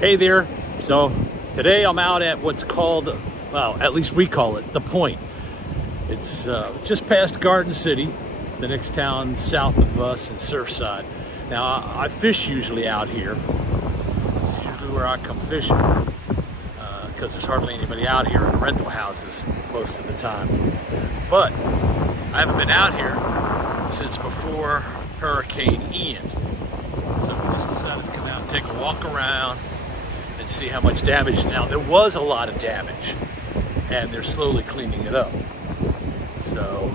Hey there. So today I'm out at what's called, well, at least we call it, The Point. It's just past Garden City, the next town south of us in Surfside. Now, I fish usually out here. It's usually where I come fishing because there's hardly anybody out here in rental houses most of the time. But I haven't been out here since before Hurricane Ian. So we just decided to come out and take a walk around and see how much damage. Now, there was a lot of damage and they're slowly cleaning it up. So,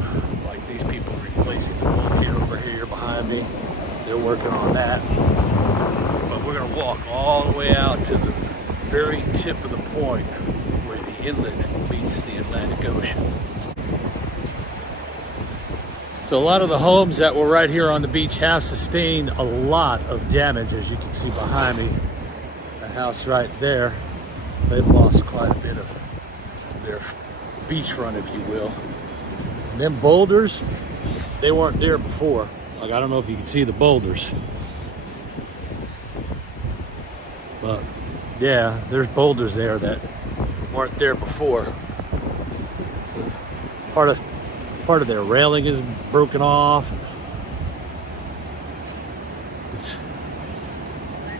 like these people replacing the bulkhead over here behind me, they're working on that. But we're gonna walk all the way out to the very tip of the point where the inlet meets the Atlantic Ocean. So a lot of the homes that were right here on the beach have sustained a lot of damage, as you can see behind me. The house right there, they've lost quite a bit of their beachfront, if you will. And them boulders, they weren't there before. Like, I don't know if you can see the boulders. But yeah, there's boulders there that weren't there before. Part of their railing is broken off.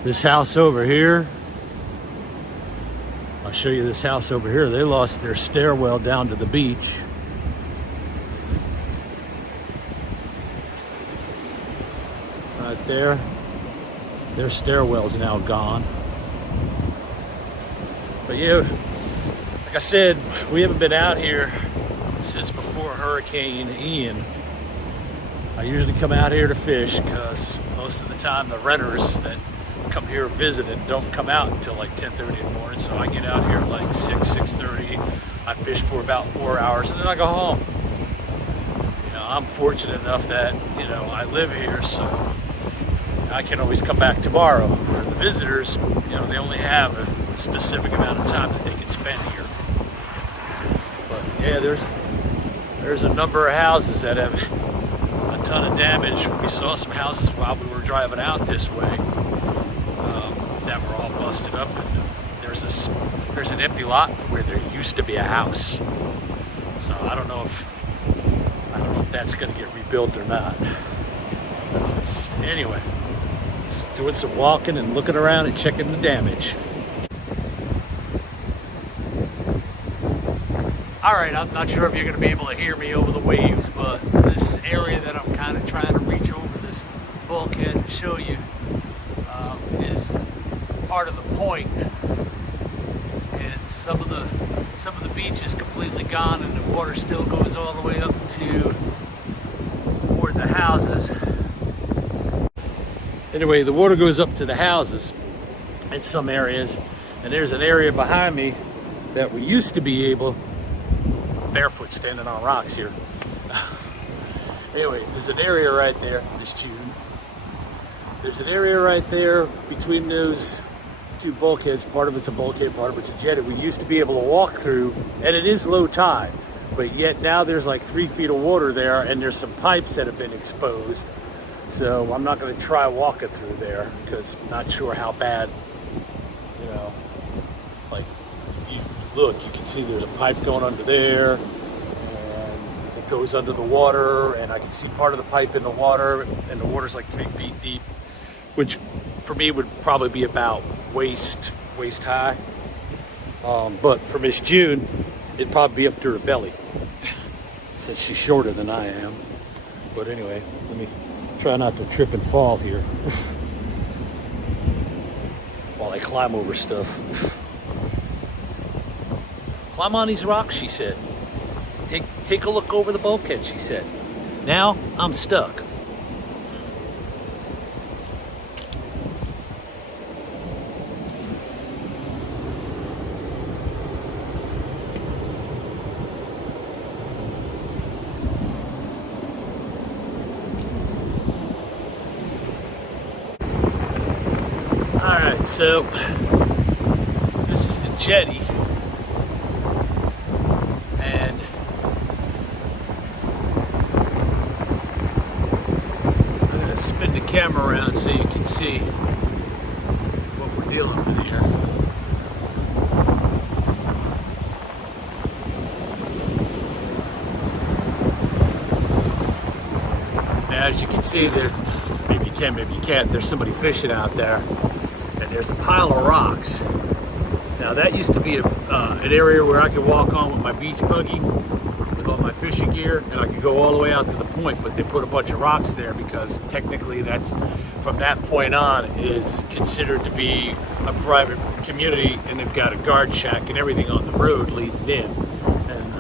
This house over here, I'll show you this house over here. They lost their stairwell down to the beach. Right there, their stairwell's now gone. But yeah, like I said, we haven't been out here since before Hurricane Ian. I usually come out here to fish because most of the time the renters that come here visiting don't come out until like 10:30 in the morning. So I get out here like 6:30. I fish for about 4 hours and then I go home. You know, I'm fortunate enough that, you know, I live here, so I can always come back tomorrow. For the visitors, you know, they only have a specific amount of time that they can spend here. But yeah, there's a number of houses that have a ton of damage. We saw some houses while we were driving out this way that were all busted up. And there's an empty lot where there used to be a house. So I don't know if that's going to get rebuilt or not. So anyway, just doing some walking and looking around and checking the damage. Alright, I'm not sure if you're going to be able to hear me over the waves, but this area that I'm kind of trying to reach over this bulkhead and show you is part of the point. And some of the beach is completely gone and the water still goes all the way up to toward the houses. Anyway, the water goes up to the houses in some areas, and there's an area behind me that we used to be able, barefoot standing on rocks here. Anyway, there's an area right there, this tube. There's an area right there between those two bulkheads. Part of it's a bulkhead, part of it's a jetty. We used to be able to walk through, and it is low tide, but yet now there's like 3 feet of water there, and there's some pipes that have been exposed. So I'm not going to try walking through there because I'm not sure how bad, you know, like if you look, you can see there's a pipe going under there and it goes under the water, and I can see part of the pipe in the water, and the water's like 3 feet deep, which for me would probably be about waist high. But for Miss June, it'd probably be up to her belly since she's shorter than I am. But anyway, let me try not to trip and fall here while I climb over stuff. Climb on these rocks, she said. Take a look over the bulkhead, she said. Now I'm stuck. Alright, so this is the jetty, and I'm going to spin the camera around so you can see what we're dealing with here. as you can see there, maybe you can, maybe you can't, there's somebody fishing out there, and there's a pile of rocks. Now that used to be an area where I could walk on with my beach buggy with all my fishing gear, and I could go all the way out to the point, but they put a bunch of rocks there because technically that's, from that point on, is considered to be a private community, and they've got a guard shack and everything on the road leading in. And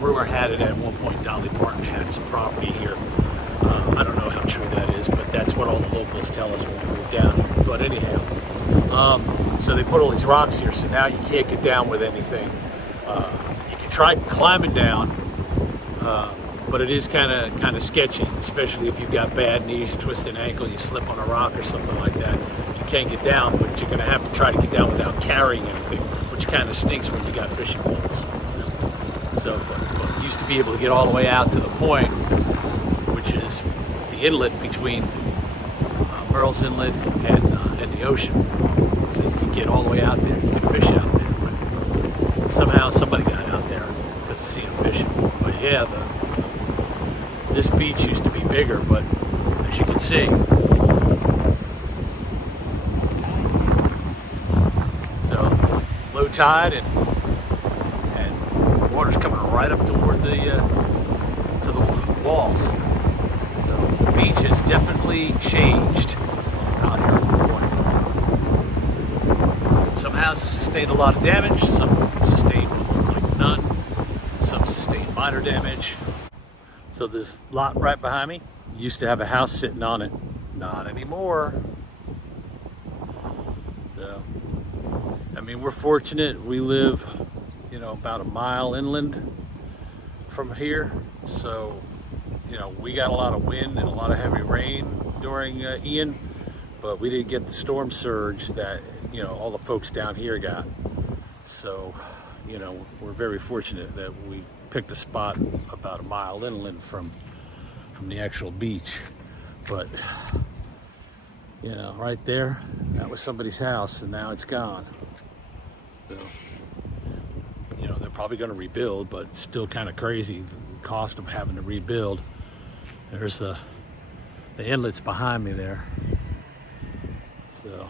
rumor had it at one point Dolly Parton had some property here. I don't know how true that is, but that's what all the locals tell us when we move down here. But anyhow, so they put all these rocks here, so now you can't get down with anything. You can try climbing down, but it is kind of sketchy, especially if you've got bad knees, you twist an ankle, you slip on a rock or something like that. You can't get down, but you're going to have to try to get down without carrying anything, which kind of stinks when you got fishing poles. So, but you used to be able to get all the way out to the point, which is the inlet between Merle's Inlet and the ocean. So you can get all the way out there, you can fish out there. But somehow somebody got out there because of seeing fishing. But yeah, this beach used to be bigger, but as you can see, so low tide and water's coming right up toward the to the walls. So the beach has definitely changed out here at the point. Some houses sustained a lot of damage, some sustained like none, some sustained minor damage. So this lot right behind me used to have a house sitting on it. Not anymore. So, I mean, we're fortunate. We live, you know, about a mile inland from here. So, you know, we got a lot of wind and a lot of heavy rain during Ian, but we didn't get the storm surge that, you know, all the folks down here got. So, you know, we're very fortunate that we picked a spot about a mile inland from the actual beach. But, you know, right there, that was somebody's house, and now it's gone. So, you know, they're probably going to rebuild, but it's still kind of crazy, the cost of having to rebuild. There's the inlets behind me there. So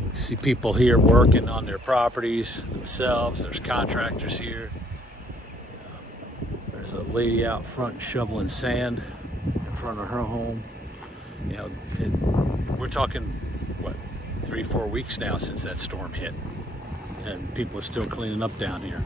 we see people here working on their properties themselves. There's contractors here. There's a lady out front shoveling sand in front of her home. You know, we're talking, what, 3-4 weeks now since that storm hit, and people are still cleaning up down here.